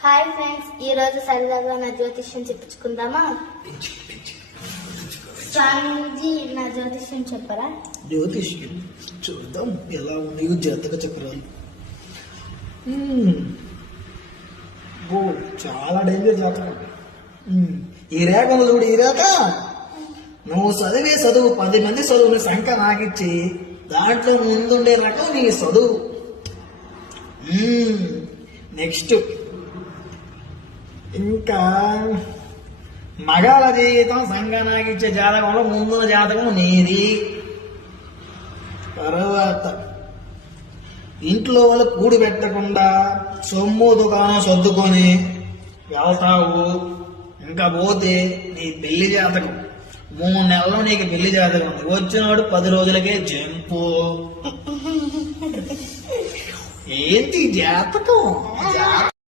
Hi friends, ఈ రోజు సరదాగా నా జ్యోతిష్యం చెప్పించుకుందామా? స్వామీజీ, నా జ్యోతిష్యం చెప్పరా? జ్యోతిష్యం చూద్దాం ఎలా ఉంది జాతక చక్రాలు. ఓ చాలా డేంజర్ జాతకం. ఈ రేఖ చూడు, ఈ రేఖ నువ్వు చదివే చదువు 10 మంది చదువుని సంఖ్య నాకిచ్చి దాంట్లో ముందుండే రకం నీ చదువు. నెక్స్ట్ ఇంకా మగాల జీవితం సంఖ్య నాకిచ్చే జాతకంలో ముందున్న జాతకం నీది. తర్వాత ఇంట్లో వాళ్ళు కూడి పెట్టకుండా సొమ్ము దుకాణం సర్దుకొని వెళ్తావు. ఇంకా పోతే నీ పెళ్లి జాతకం 3 నెలల్లో నీకు పెళ్లి జాతకం ఉంది. వచ్చినవాడు 10 రోజులకే జంపు. ఏంటి జాతకం?